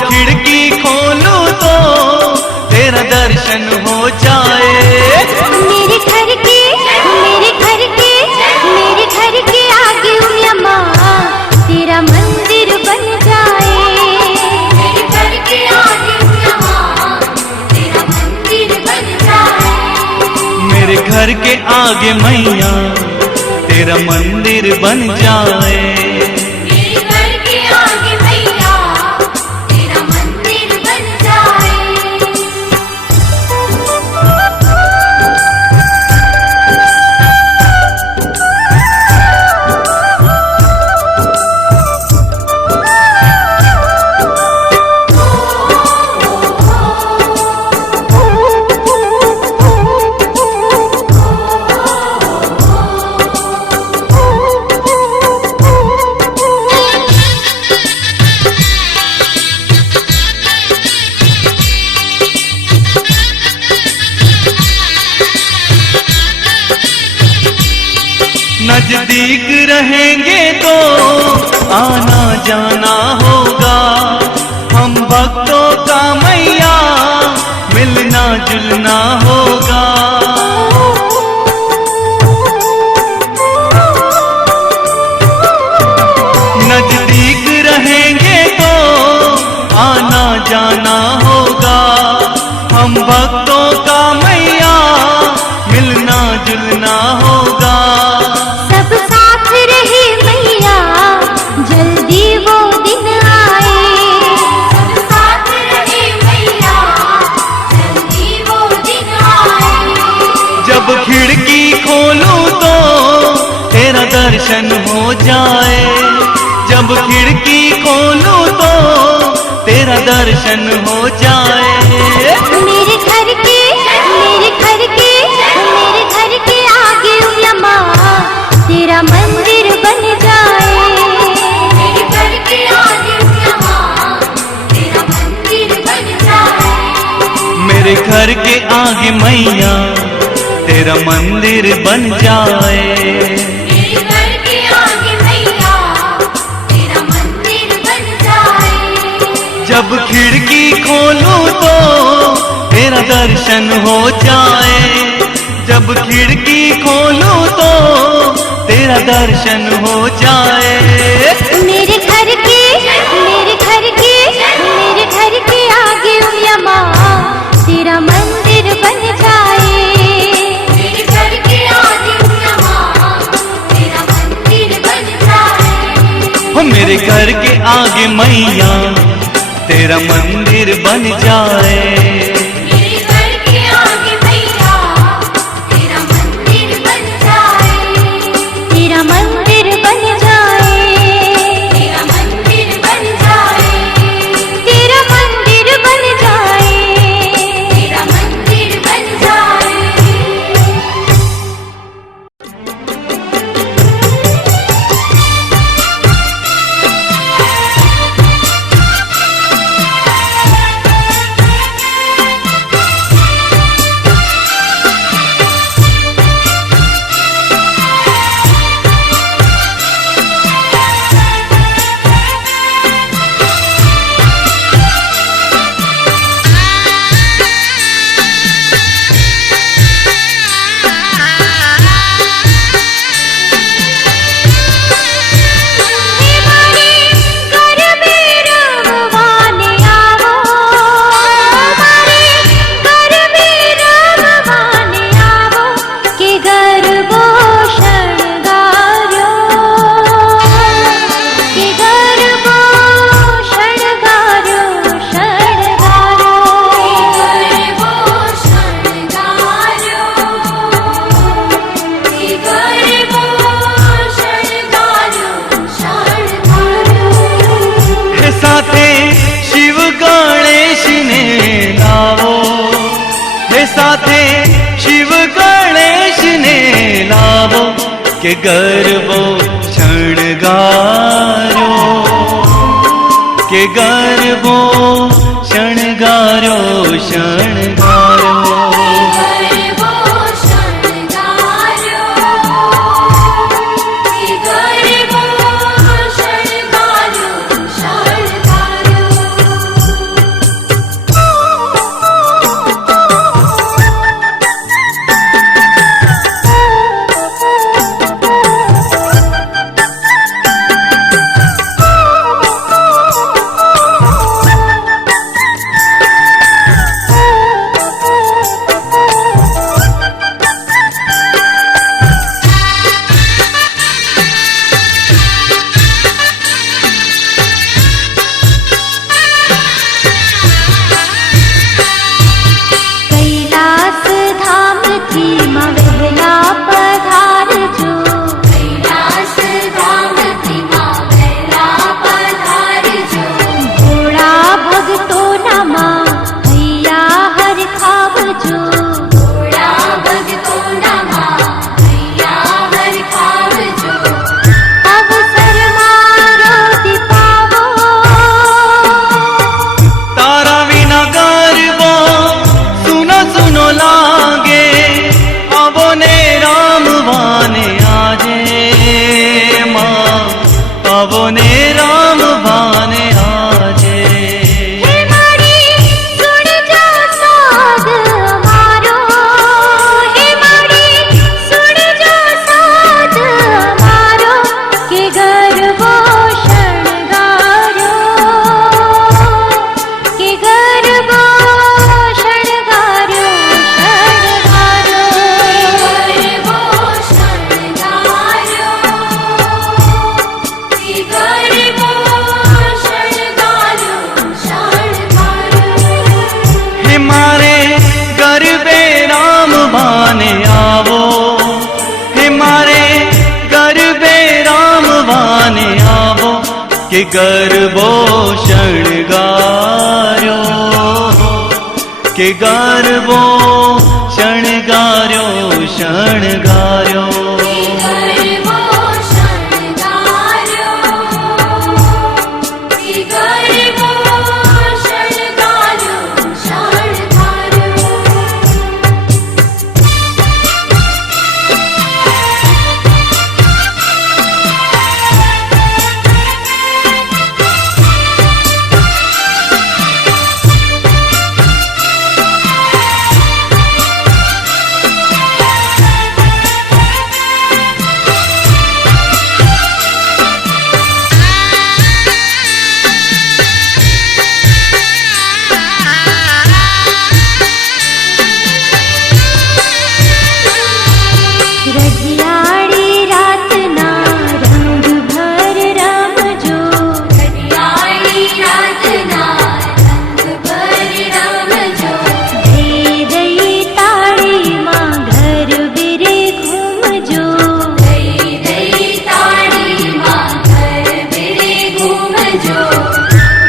खिड़की खोलूं तो तेरा दर्शन हो जाए। मेरे घर के आगे उम्मा तेरा मंदिर बन जाए। मेरे घर के आगे उम्मा तेरा मंदिर बन जाए। मेरे घर के आगे मैया तेरा मंदिर बन जाए। मेरे घर के आगे मैया तेरा मंदिर बन जाए। नजदीक रहेंगे तो आना जाना होगा। हम भक्तों का मैया मिलना जुलना होगा। नजदीक रहेंगे तो आना जाना होगा। हम भक्तों का मैया मिलना जुलना होगा। सब साथ रहे मैया जल्दी वो दिन आए। सब साथ रहे मैया जल्दी वो दिन आए। जब खिड़की खोलूं तो तेरा दर्शन हो जाए। जब खिड़की खोलूं तो तेरा दर्शन हो जाए। मेरे घर के आगे उम्मा तेरा मंदिर बन जाए। मेरे घर के आगे उम्मा तेरा मंदिर बन जाए। मेरे घर के आगे मैया तेरा मंदिर बन जाए। मेरे घर के आगे मैया तेरा मंदिर बन जाए। जब खिड़की खोलूं तो तेरा दर्शन हो जाए। जब खिड़की खोलूं तो तेरा दर्शन हो जाए। मेरे घर के आगे उम्मा तेरा मंदिर बन जाए। मेरे घर के आगे उम्मा तेरा मंदिर बन जाए। हो मेरे घर के आगे मैया तेरा मंदिर बन जाए। मेरे घर के आगे मैया तेरा मंदिर बन जाए। तेरा मंदिर बन जाए। तेरा मंदिर बन जाए। तेरा मंदिर बन जाए। तेरा मंदिर बन जाए। साथे शिव गणेश ने लावो के गरबो शणगारो के गरबो शणगारो शणगारो लागे आवो ने राम वाने आजे माँ आवो ने राम वाने आजे हे मारी सुन जा साध हमारो हे मारी सुन जा साध हमारो के गरबो शणगारो के गरबो शणगारो शणगारो गरबो शणगारो के गरबो शणगारो शणगारो हे मारे गरबे राम वाने आवो हे मारे गरबे राम वाने आवो के गरबो शणगारो के गरबो शणगारो शणगारो गरबो शणगारो के गरबो शणगारो शणगारो रजियाड़ी रात ना रंग भर रमजो रजियाड़ी रात ना रंग भर रमजो दे दई ताड़ी माँ घर बिरे घूमजो दे दई ताड़ी माँ घर बिरे घूमजो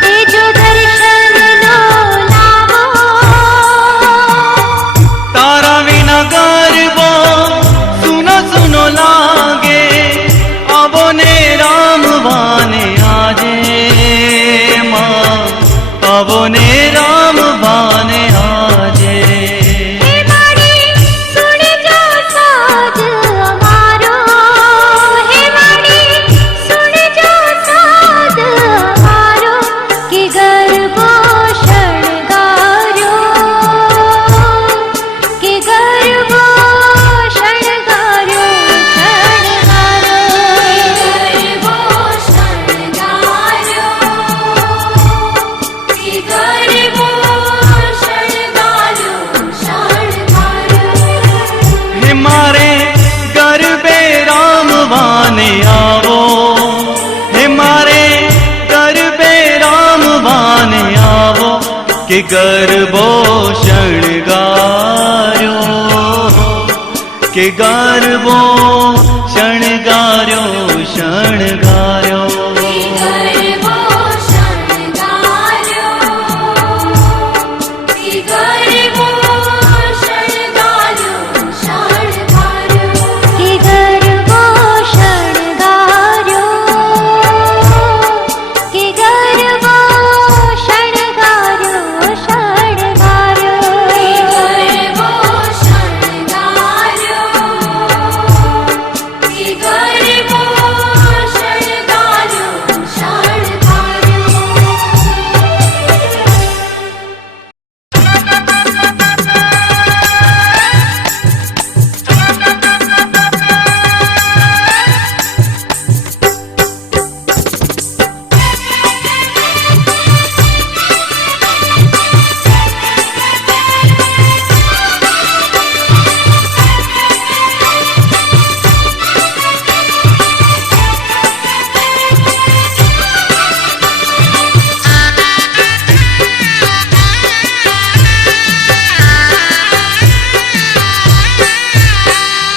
देजो दर्शन नो लावो तारा विना गरबो सुनो सुनो लागे आवो ने राम वाने आजे माँ आवो ने राम वाने आजे हे मारी सुन जा साध हमारो हे मारी सुन जा साध हमारो के गरबो शणगारो के गरबो शणगारो शणगारो गरबो शणगारो के गरबो शणगारो शणगारो हे मारे गरबे राम वाने आवो हे मारे गरबे राम वाने आवो के गरबो शणगारो के गरबो शणगारो शणगारो गरबो शणगारो के गरबो शणगारो शणगारो के गरबो शणगारो के गरबो शणगारो शणगारो के गरबो शणगारो के गरबो शणगारो शणगारो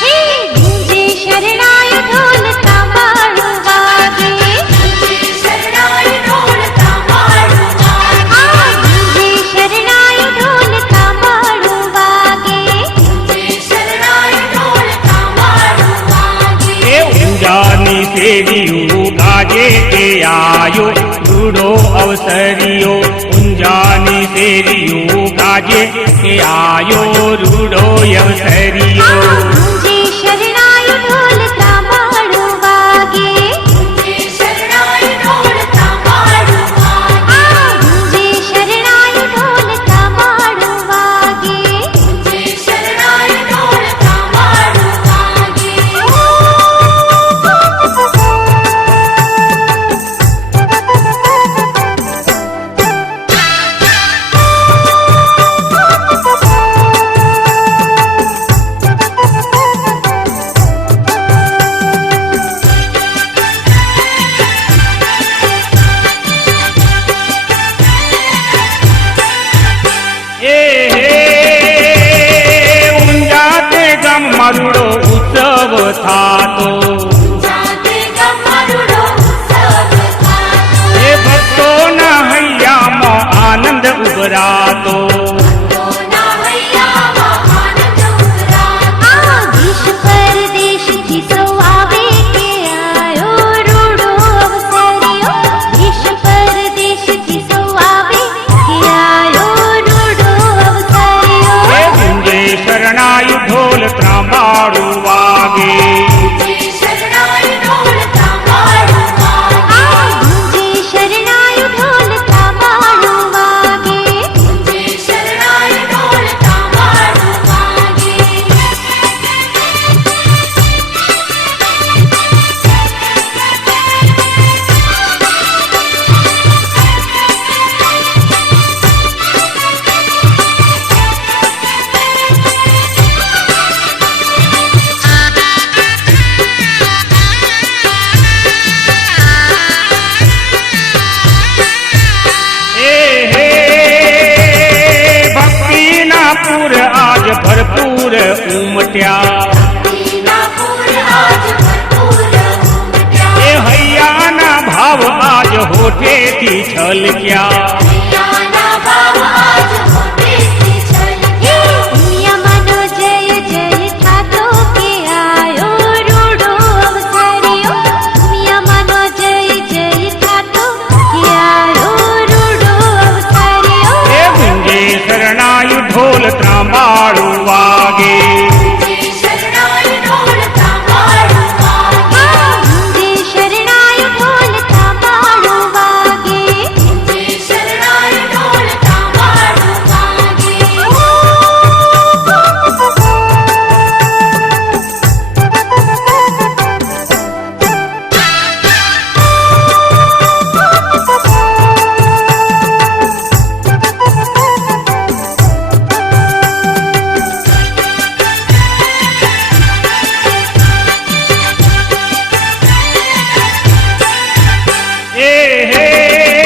हे गूंजे शरणाय ढोल तांबाळू वागे गूंजे शरणाय ढोल तांबाळू वागे गूंजे शरणाय ढोल तांबाळू वागे गूंजे शरणाय ढोल तांबाळू वागे એ ઊંઝાની સેવીઓ ગાજે કે આયો રૂડો અવસરીઓ ઊંઝાની સેવીઓ ગાજે કે આયો રૂડો થાતો જાતે ગમરુડો ઉત્સવ થાતો એ ભક્તોના હૈયામાં આનંદ ઉભરાતો તોના હૈયામાં આનંદ ઉભરાતો દેશ પરદેશથી સૌ આવે કે આયો રૂડો અવસર્યો દેશ પરદેશથી સૌ આવે કે આયો રૂડો અવસર્યો એ ગુંજે શરણાયુ ઢોલ ત્રાંબાળું વાગે જે શરણાઈ ઢોલ તાંબાળું વાગે ગુંજે શરણાયુ ઢોલ તાંબાળું વાગે જે શરણાઈ ઢોલ તાંબાળું વાગે એ હે ભક્તિના પૂર આજ ભરપૂર ઉમટ્યા દીના પૂર આજ ભરપૂર ઉમટ્યા એ હૈયાના ભાવ આજ હોઠેથી છલક્યા